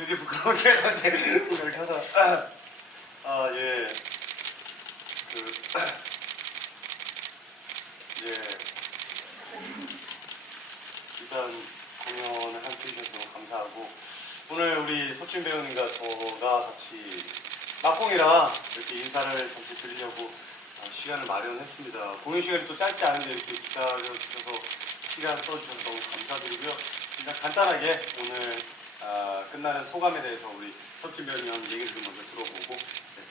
되게 부끄러운데 갑자기 이렇게 하다 아 예 그 예. 일단 공연을 함께 해주셔서 너무 감사하고 오늘 우리 석준 배우님과 저가 같이 막공이라 이렇게 인사를 잠시 드리려고 어, 시간을 마련했습니다. 공연 시간이 또 짧지 않은데 이렇게 기다려주셔서 시간 써주셔서 너무 감사드리고요. 일단 간단하게 오늘 아, 끝나는 소감에 대해서 우리 석준 배우님 얘기를 좀 먼저 들어보고 네.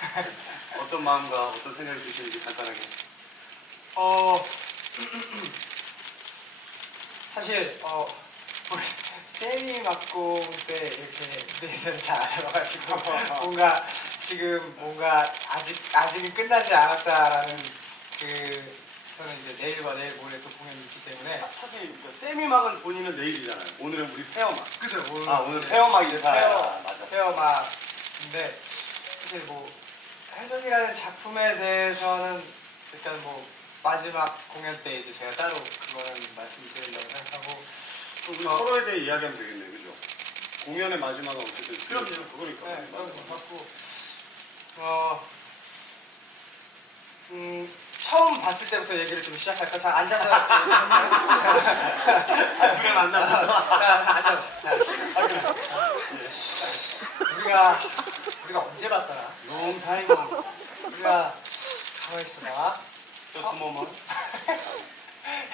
어떤 마음과 어떤 생각이 드시는지 간단하게 어 사실 어 우리 세미 막공 때 이렇게 무대에서는 잘안 해봐가지고 뭔가 지금 뭔가 아직 아직은 끝나지 않았다라는 그 저는 이제 내일과 내일 모레 또 공연이 있기 때문에 사실 그 세미막은 본인은 내일이잖아요. 오늘은 우리 페어막. 그죠 오늘 아 오늘 페어막이래서 페어 맞아. 페어막인데 사실 뭐 해적이라는 작품에 대해서는 일단 뭐 마지막 공연 때 이제 제가 따로 그거는 말씀드리려고 생각하고 우리 어. 서로에 대해 이야기하면 되겠네요, 그죠? 공연의 마지막은 어쨌든 그럼요. 그거니까. 네, 그런. 거 같고 어, 음, 처음 봤을 때부터 얘기를 좀 시작할까? 자, 앉아서. 아, 둘이 만나. 우리가, 우리가 언제 봤더라? 너무 타이머. 우리가, 가만히 있어봐. 저한 번만.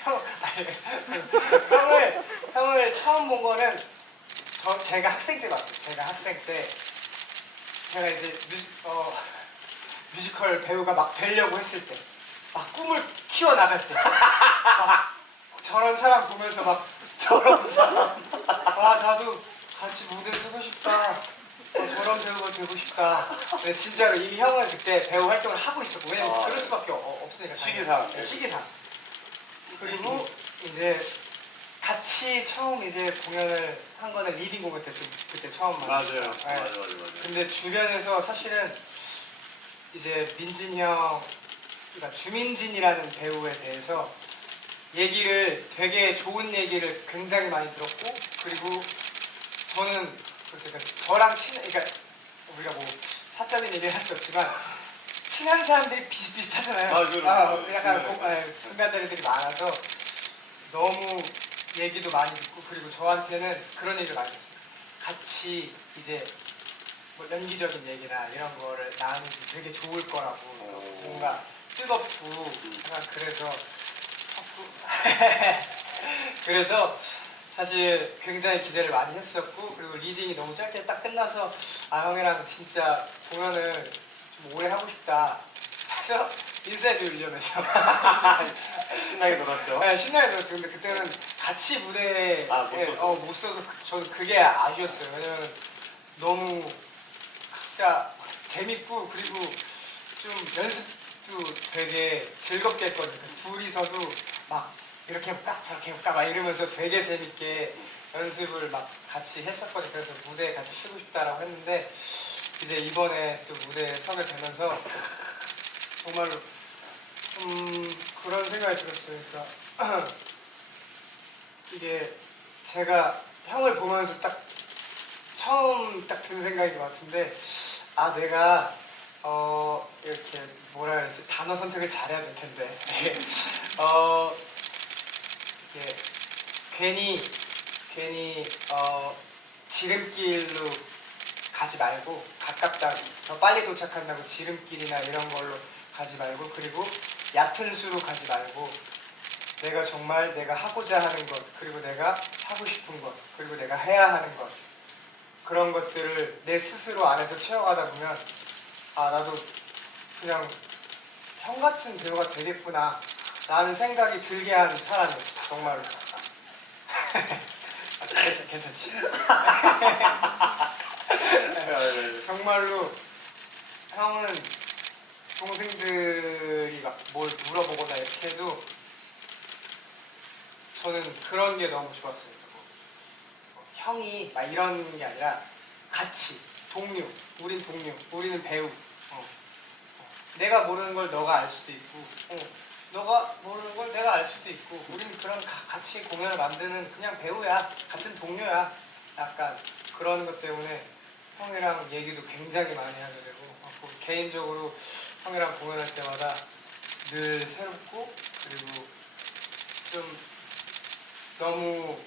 형, 아니, 형을, 형을 처음 본 거는 저, 제가 학생 때 봤어요. 제가 학생 때. 제가 이제 뮤, 어, 뮤지컬 배우가 막 되려고 했을 때. 막 꿈을 키워 나갈 때. 막 저런 사람 보면서 막 저런 사람. 와, 나도 같이 무대 서고 싶다. 어, 저런 배우가 되고 싶다. 근데 진짜로 이미 형은 그때 배우 활동을 하고 있었고, 왜냐면 아, 그럴 네. 수밖에 어- 없으니까. 시기상. 네, 시기상. 그리고 이제 같이 처음 이제 공연을 한 거는 리딩 공연 때 좀 그때 처음 만났어요. 맞아요. 네. 맞아, 맞아, 맞아. 근데 주변에서 사실은 이제 민진 형, 그러니까 주민진이라는 배우에 대해서 얘기를 되게 좋은 얘기를 굉장히 많이 들었고 그리고 저는 그러니까 저랑 친, 그러니까 우리가 뭐 사적인 얘기를 할 수 없지만 친한 사람들이 비슷비슷하잖아요. 아, 맞아요. 약간 네. 공- 아, 분간들이 많아서 너무 얘기도 많이 듣고 그리고 저한테는 그런 얘기를 많이 했어요. 같이 이제 뭐 연기적인 얘기나 이런 거를 나누기 되게 좋을 거라고 오. 뭔가 뜨겁고 약간 그래서 그래서 사실 굉장히 기대를 많이 했었고 그리고 리딩이 너무 짧게 딱 끝나서 아 형이랑 진짜 공연을 좀 오래 하고 싶다 해서 인사해 주려면서 신나게 놀았죠. 네, 신나게 들었어요. 근데 그때는 같이 무대에 아, 못 예, 써서. 어, 못 써서 그- 저는 그게 아쉬웠어요. 왜냐면 너무 각자 재밌고 그리고 좀 연습 도 되게 즐겁게 했거든요. 그 둘이서도 막 이렇게 해볼까 저렇게 해볼까 막 이러면서 되게 재밌게 연습을 막 같이 했었거든요. 그래서 무대에 같이 쓰고 싶다라고 했는데 이제 이번에 또 무대에 서게 되면서 정말로 음 그런 생각이 들었어요. 그러니까 이게 제가 형을 보면서 딱 처음 딱 든 생각인 것 같은데 아 내가 어 이렇게 뭐라 그러지? 단어 선택을 잘해야 될 텐데. 어 이렇게 괜히 괜히 어 지름길로 가지 말고 가깝다고 더 빨리 도착한다고 지름길이나 이런 걸로 가지 말고 그리고 얕은 수로 가지 말고 내가 정말 내가 하고자 하는 것 그리고 내가 하고 싶은 것 그리고 내가 해야 하는 것 그런 것들을 내 스스로 안에서 채워가다 보면 아 나도 그냥 형 같은 배우가 되겠구나 라는 생각이 들게 한 사람이에요 정말로 아, 괜찮, 괜찮지? 정말로 형은 동생들이 막 뭘 물어보거나 이렇게 해도 저는 그런 게 너무 좋았어요. 뭐, 뭐 형이 막 이런 게 아니라 같이 동료, 우린 동료, 우리는 배우. 어. 어. 내가 모르는 걸 너가 알 수도 있고, 어. 너가 모르는 걸 내가 알 수도 있고, 우린 그런 가- 같이 공연을 만드는 그냥 배우야, 같은 동료야. 약간 그런 것 때문에 형이랑 얘기도 굉장히 많이 하게 되고 어, 뭐 개인적으로 형이랑 공연할 때마다 늘 새롭고 그리고 좀 너무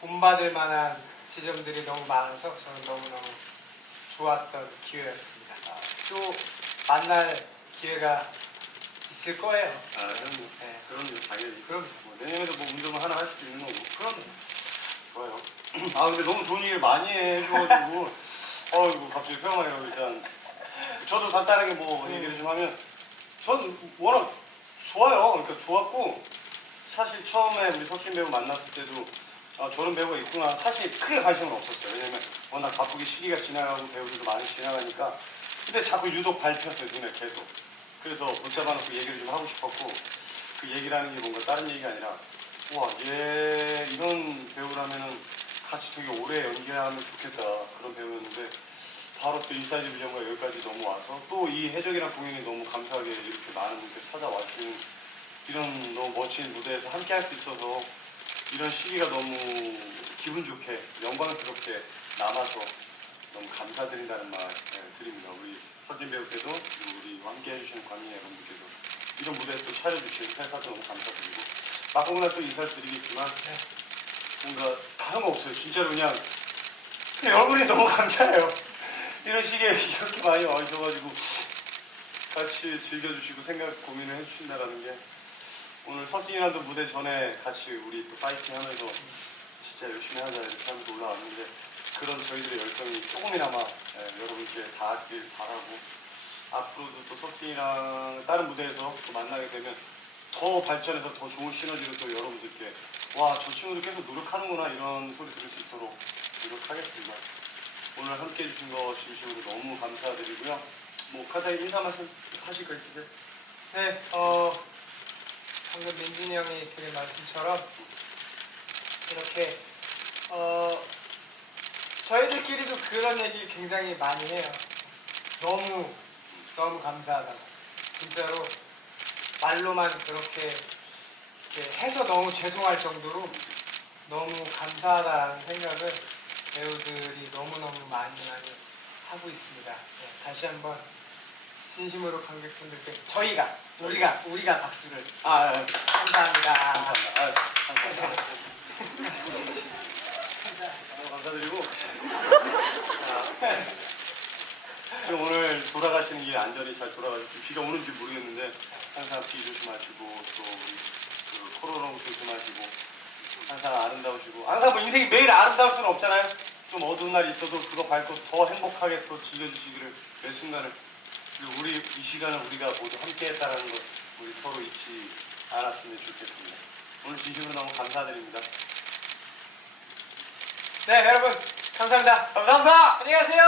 본받을 만한 지점들이 너무 많아서 저는 너무너무 좋았던 기회였습니다. 아, 또 만날 기회가 있을 거예요. 아, 뭐, 네. 거 당연히. 그럼 뭐 내년에도 뭐 운동을 하나 할 수도 있는 거고. 그럼 좋아요. 아 근데 너무 좋은 얘기를 많이 해줘가지고 어이구 갑자기 표현하려고 일단 저도 간단하게 뭐 음. 얘기를 좀 하면 전 워낙 좋아요. 그러니까 좋았고 사실 처음에 우리 석신 배우 만났을 때도 아, 저런 배우가 있구나 사실 크게 관심은 없었어요. 왜냐면 워낙 바쁘게 시기가 지나가고 배우들도 많이 지나가니까 근데 자꾸 유독 밟혔어요 눈에 계속. 그래서 붙잡아놓고 얘기를 좀 하고 싶었고 그 얘기라는 게 뭔가 다른 얘기가 아니라 우와 얘 이런 배우라면은 같이 되게 오래 연기하면 좋겠다 그런 배우였는데 바로 또 인사이드 비전과 여기까지 넘어와서 또 이 해적이랑 공연이 너무 감사하게 이렇게 많은 분들 찾아와 주신 이런 너무 멋진 무대에서 함께 할 수 있어서 이런 시기가 너무 기분 좋게 영광스럽게 남아서 너무 감사드린다는 말 네, 드립니다. 우리 서진 배우께도 우리 함께 해주시는 관객 여러분들께도 이런 무대에 또 차려주신 회사도 너무 감사드리고 막공날 또 인사를 드리겠지만 네. 뭔가 다른 거 없어요. 진짜로 그냥 그냥 여러분이 너무 감사해요. 이런 시기에 이렇게 많이 와주셔가지고 같이 즐겨주시고 생각 고민을 해주신다는 게 오늘 석진이랑도 무대 전에 같이 우리 또 파이팅 하면서 진짜 열심히 하자 이렇게 하면서 올라왔는데 그런 저희들의 열정이 조금이나마 예, 여러분께 닿길 바라고 앞으로도 또 석진이랑 다른 무대에서 또 만나게 되면 더 발전해서 더 좋은 시너지로 또 여러분들께 와 저 친구들 계속 노력하는구나 이런 소리 들을 수 있도록 노력하겠습니다. 오늘 함께 해주신 거 진심으로 너무 감사드리고요. 뭐 가장 인사 말씀 하실 거 있으세요? 네, 어, 방금 민준이 형이 드린 말씀처럼 이렇게 어, 저희들끼리도 그런 얘기 굉장히 많이 해요. 너무 너무 감사하다고. 진짜로 말로만 그렇게 이렇게 해서 너무 죄송할 정도로 너무 감사하다라는 생각을 배우들이 너무너무 많이 많이 하고 있습니다. 네, 다시 한번 진심으로 관객분들께 저희가 우리가 우리가 박수를 아, 아, 아, 감사합니다. 감사합니다. 아, 감사합니다. 너무 감사드리고 자, 그럼 오늘 돌아가시는 길 안전히 잘 돌아가시고 비가 오는지 모르겠는데 항상 비 조심하시고 또 그 코로나 조심하시고 항상 아름다우시고. 항상 뭐 인생이 매일 아름다울 수는 없잖아요. 좀 어두운 날이 있어도 그거 밟고 더 행복하게 또 즐겨주시기를 매 순간을 그리고 우리 이 시간을 우리가 모두 함께 했다라는 것 우리 서로 잊지 않았으면 좋겠습니다. 오늘 진심으로 너무 감사드립니다. 네 여러분 감사합니다. 감사합니다. 안녕히 가세요.